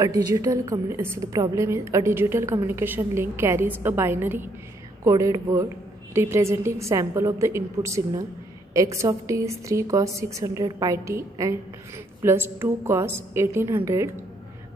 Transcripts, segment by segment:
So the problem is a digital communication link carries a binary coded word representing sample of the input signal. X of t is 3 cos 600 pi t and plus 2 cos 1800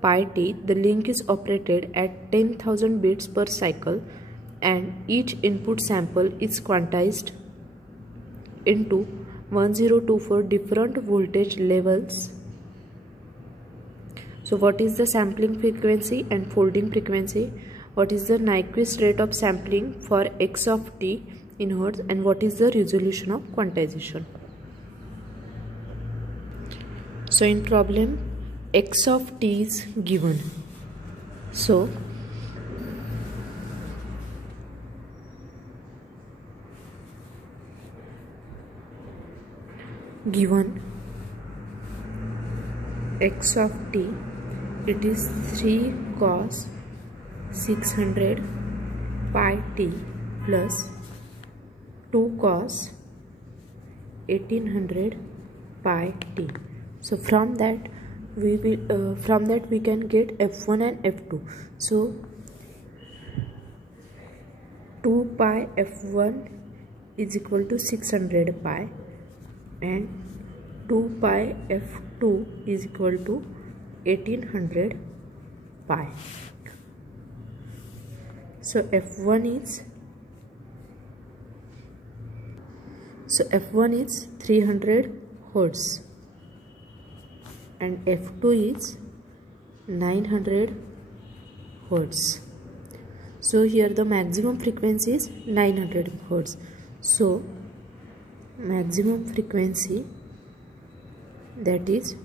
pi t. The link is operated at 10,000 bits per cycle and each input sample is quantized into 1024 different voltage levels. So what is the sampling frequency and folding frequency? What is the Nyquist rate of sampling for x of t in hertz, and what is the resolution of quantization? So in problem, x of t is given. So given x of t, it is 3 cos 600 pi t plus 2 cos 1800 pi t. So from that we can get f1 and f2. So 2 pi f1 is equal to 600 pi and 2 pi f2 is equal to 1800 pi. So f1 is 300 hertz and f2 is 900 hertz. So here the maximum frequency is 900 hertz. So maximum frequency, that is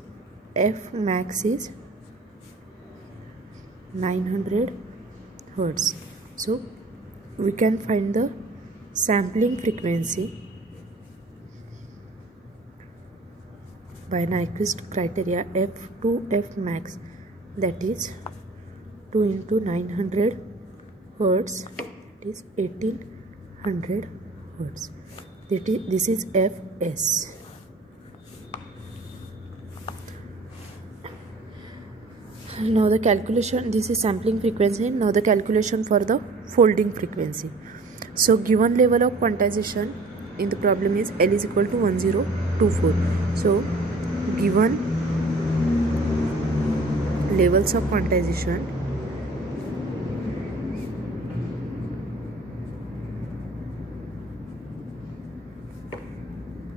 f max, is 900 hertz. So we can find the sampling frequency by Nyquist criteria f2 f max, that is 2 into 900 hertz, that is 1800 hertz. This is fs. Now the calculation, this is sampling frequency. Now the calculation for the folding frequency. So given level of quantization in the problem is L is equal to 1024. So given levels of quantization,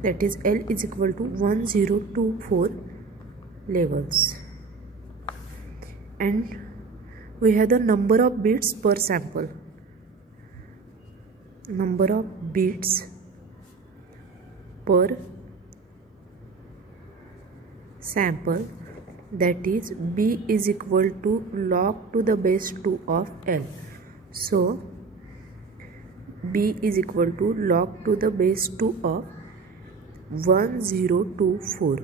that is L is equal to 1024 levels, and we have the number of bits per sample. Number of bits per sample, that is B is equal to log to the base 2 of L. So B is equal to log to the base 2 of 1024.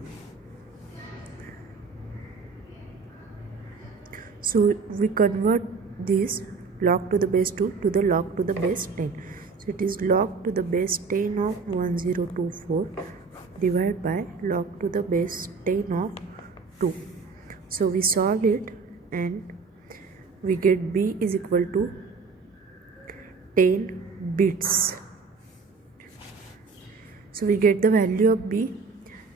So we convert this log to the base 2 to the log to the base 10. So it is log to the base 10 of 1024 divided by log to the base 10 of 2. So we solve it and we get B is equal to 10 bits. So we get the value of B.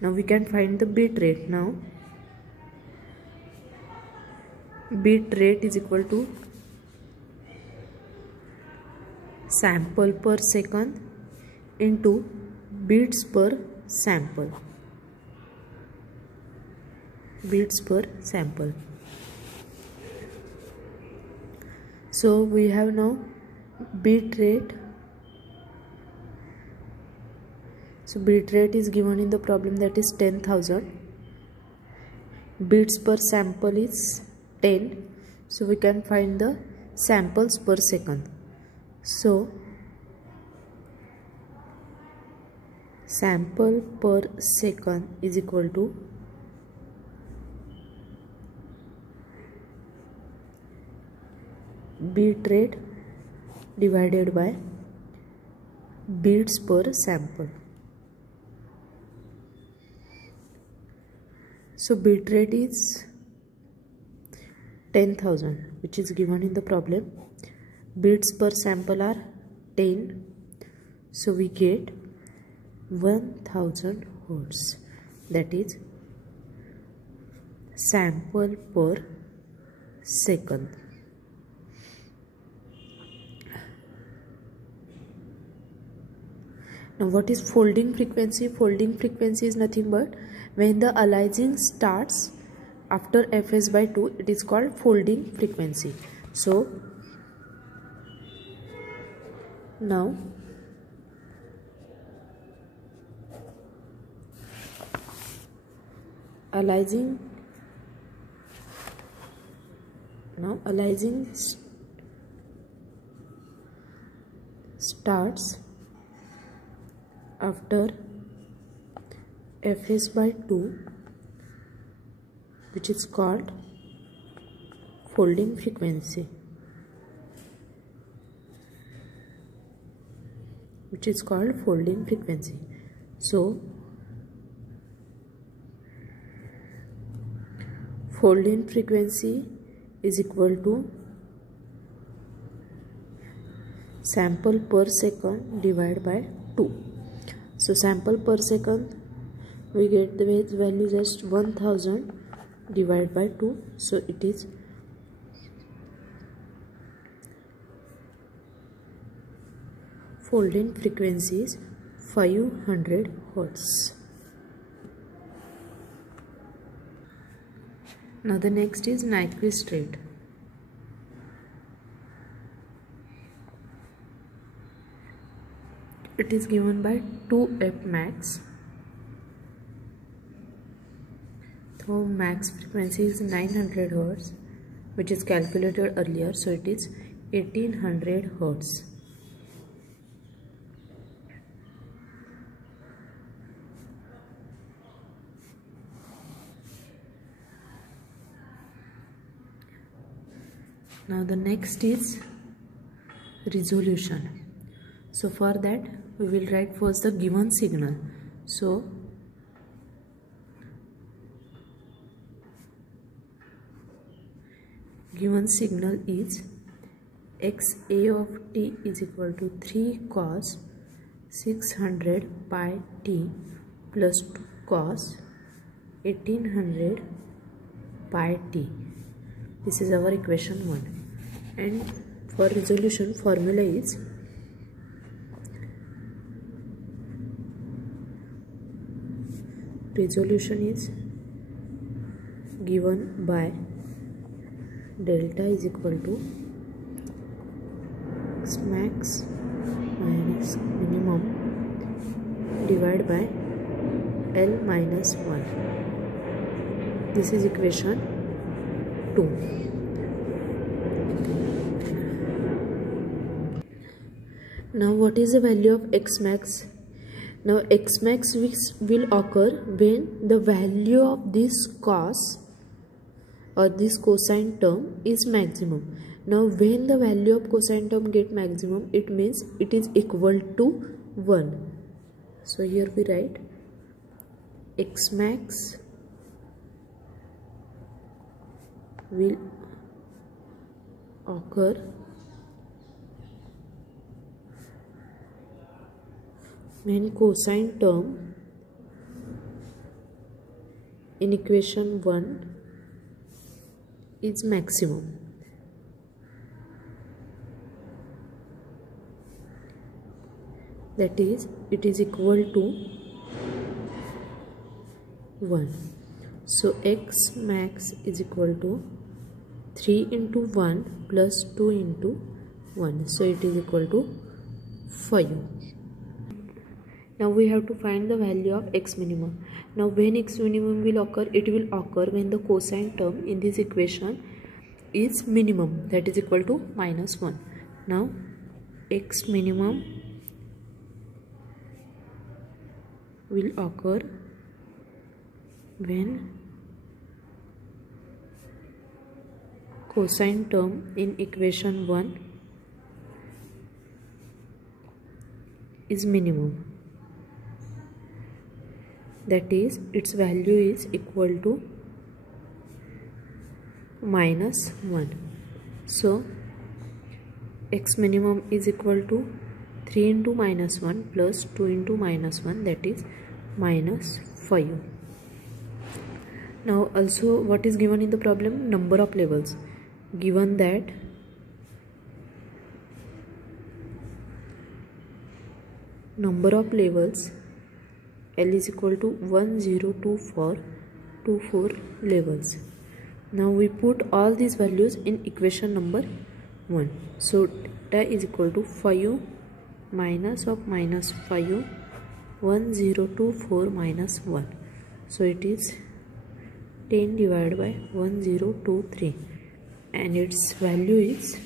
Now we can find the bit rate. Now bit rate is equal to sample per second into bits per sample. Bits per sample. So we have now bit rate. So bit rate is given in the problem, that is 10,000. Bits per sample is 10. So we can find the samples per second. So sample per second is equal to bit rate divided by bits per sample. So bit rate is 10,000, which is given in the problem. Beats per sample are 10, so we get 1000 hertz, that is sample per second. Now what is folding frequency? Folding frequency is nothing but when the aliasing starts after fs by 2, it is called folding frequency. So now aliasing starts after fs by 2, which is called folding frequency, So folding frequency is equal to sample per second divided by 2. So sample per second, we get the value just 1000 divided by 2, so it is folding frequency is 500 hertz. Now the next is Nyquist rate. It is given by 2f max. So max frequency is 900 hertz, which is calculated earlier, so it is 1800 hertz. Now the next is resolution. So for that we will write first the given signal. So given signal is xa of t is equal to 3 cos 600 pi t plus 2 cos 1800 pi t. This is our equation 1. And for resolution, formula is given by delta is equal to x max minus minimum divided by L minus 1. This is equation 2. Now what is the value of x max? Now x max will occur when the value of this cos or this cosine term is maximum. Now when the value of cosine term get maximum, it means it is equal to 1. So here we write x max will occur when cosine term in equation 1 is maximum. That is, it is equal to 1. So x max is equal to 3 into 1 plus 2 into 1. So it is equal to 5. Now we have to find the value of x minimum. Now when x minimum will occur, it will occur when the cosine term in this equation is minimum, that is equal to minus 1. Now x minimum will occur when cosine term in equation 1 is minimum. That is, its value is equal to minus 1. So x minimum is equal to 3 into minus 1 plus 2 into minus 1, that is minus 5. Now also what is given in the problem? Number of levels. Given that number of levels L is equal to 1, 0, 2, 4, 2, 4 levels. Now we put all these values in equation number 1. So theta is equal to 5 minus of minus 5, 1, 0, 2, 4 minus 1. So it is 10 divided by 1, 0, 2, 3, and its value is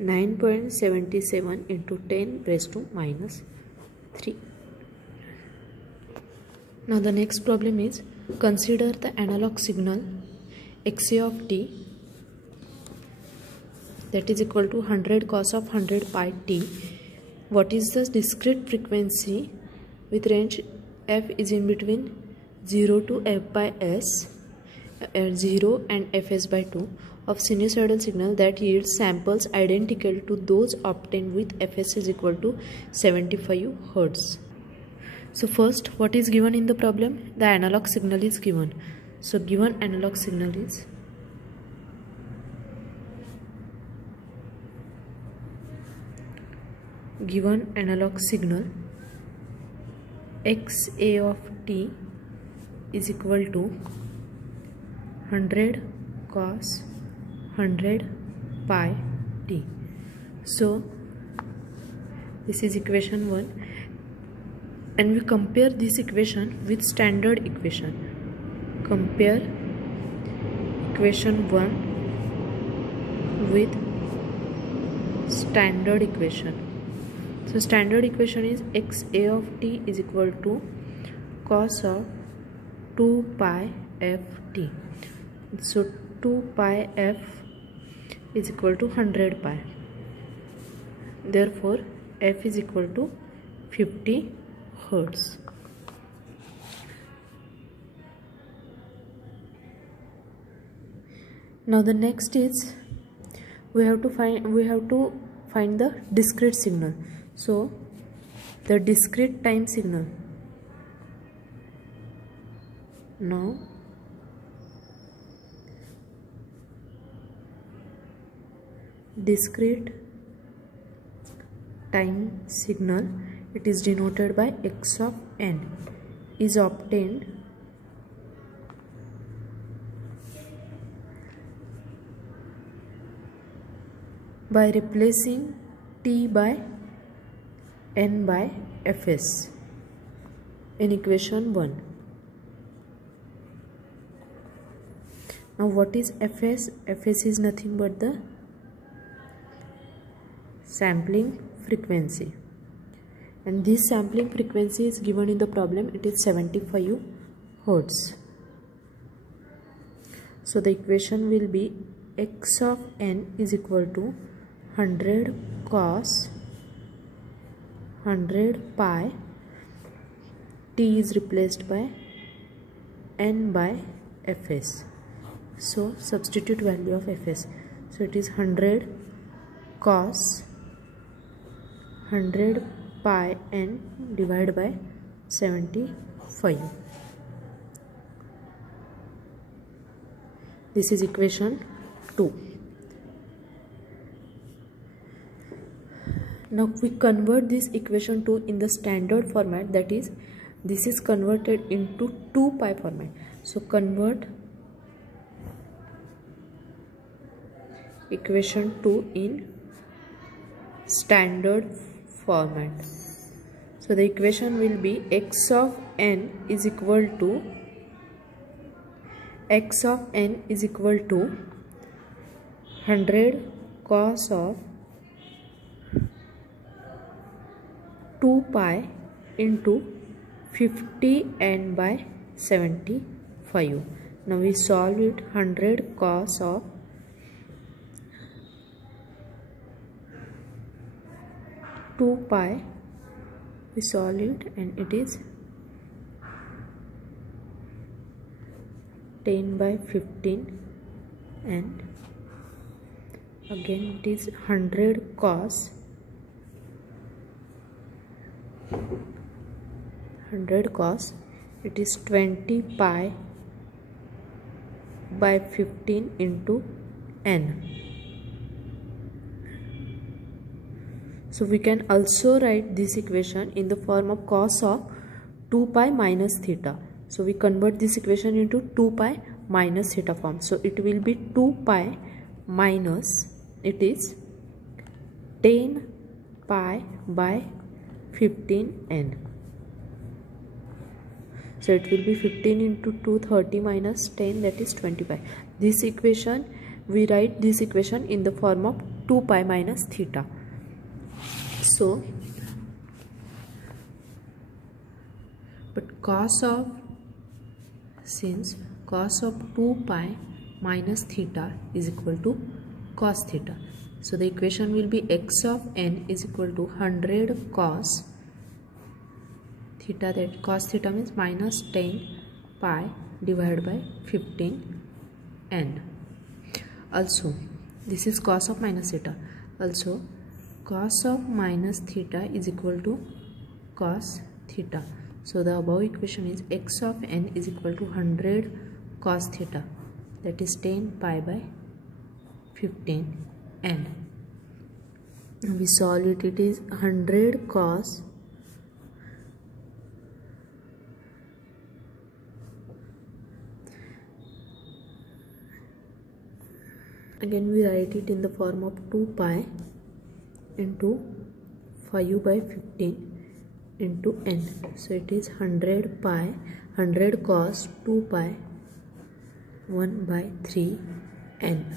9.77 into 10 raised to minus 3. Now the next problem is, consider the analog signal xa of t, that is equal to 100 cos of 100 pi t. What is the discrete frequency with range f is in between 0 to f by s, 0 and fs by 2 of sinusoidal signal that yields samples identical to those obtained with fs is equal to 75 Hz. So first, what is given in the problem? The analog signal is given. So given analog signal is xa of t is equal to 100 cos 100 pi t. So this is equation 1, and we compare this equation with standard equation. Compare equation 1 with standard equation. So standard equation is xa of t is equal to cos of 2 pi f t. So 2 pi f is equal to 100 pi. Therefore f is equal to 50 Hz. Now the next is, we have to find the discrete signal. So the discrete time signal. Now discrete time signal, it is denoted by x of n, is obtained by replacing t by n by fs in equation 1. Now what is fs? Fs is nothing but the sampling frequency, and this sampling frequency is given in the problem. It is 75 Hz. So the equation will be x of n is equal to 100 cos 100 pi, t is replaced by n by fs. So substitute value of fs. So it is 100 cos 100 pi n divided by 75. This is equation 2. Now we convert this equation 2 in the standard format, that is, this is converted into 2 pi format. So convert equation 2 in standard format. So the equation will be x of n is equal to 100 cos of 2 pi into 50 n by 75. Now we solve it. 100 cos of 2 pi, we solve it, and it is 10 by 15 and again it is 100 cos 100 cos, it is 20 pi by 15 into n. So we can also write this equation in the form of cos of 2 pi minus theta. So we convert this equation into 2 pi minus theta form. So it will be 2 pi minus, it is 10 pi by 15n. So it will be 15 into 2, 30 minus 10, that is 20 pi. This equation, we write this equation in the form of 2 pi minus theta. So, but since cos of 2 pi minus theta is equal to cos theta, so the equation will be x of n is equal to 100 cos theta, that cos theta means minus 10 pi divided by 15 n. Also this is cos of minus theta. Also cos of minus theta is equal to cos theta. So the above equation is x of n is equal to 100 cos theta, that is 10 pi by 15 n. We solve it, it is 100 cos again we write it in the form of 2 pi into 5 by 15 into n. So it is 100 pi, 100 cos 2 pi 1 by 3 n.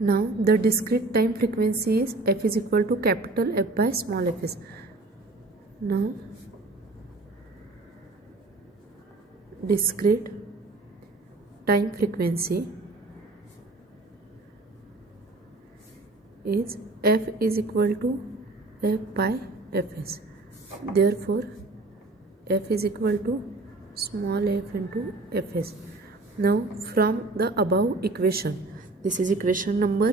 Now the discrete time frequency is f is equal to capital F by small fs. Now discrete time frequency is f is equal to f by fs. Therefore f is equal to small f into fs. Now from the above equation, this is equation number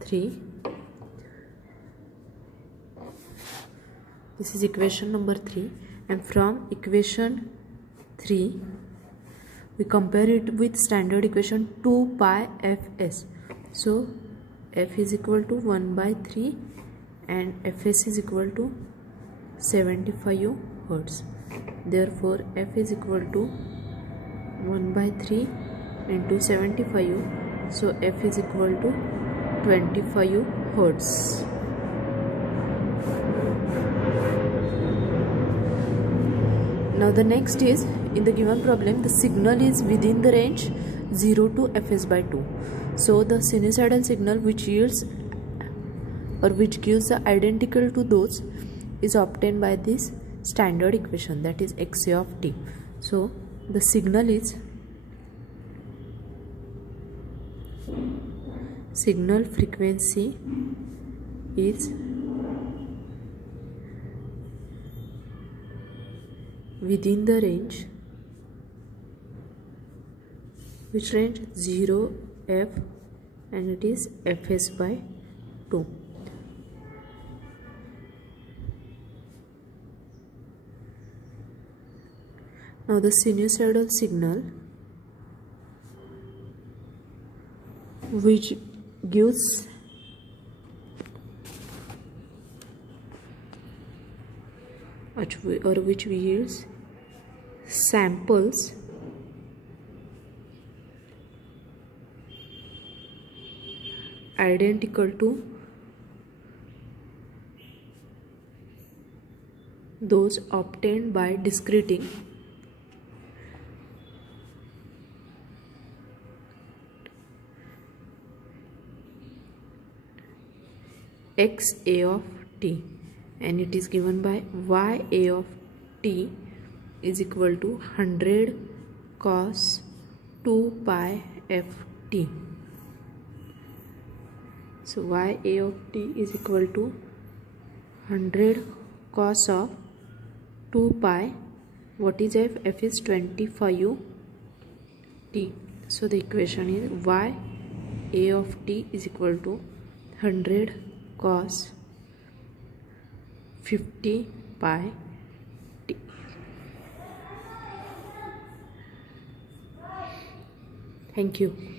3, this is equation number 3, and from equation 3 we compare it with standard equation 2 pi fs. So f is equal to 1 by 3 and fs is equal to 75 hertz. Therefore f is equal to 1 by 3 into 75, so f is equal to 25 hertz. Now the next is, in the given problem the signal is within the range 0 to fs by 2. So the sinusoidal signal which yields or which gives the identical to those is obtained by this standard equation, that is xa of t. So the signal is, signal frequency is within the range, which range 0 f and it is fs by 2. Now the sinusoidal signal which gives or which yields samples identical to those obtained by discreting xa of t, and it is given by ya of t is equal to 100 cos 2 pi ft. So ya of t is equal to 100 cos of 2 pi. What is f? F is 25 t. So the equation is y a of t is equal to 100 cos 50 pi t. Thank you.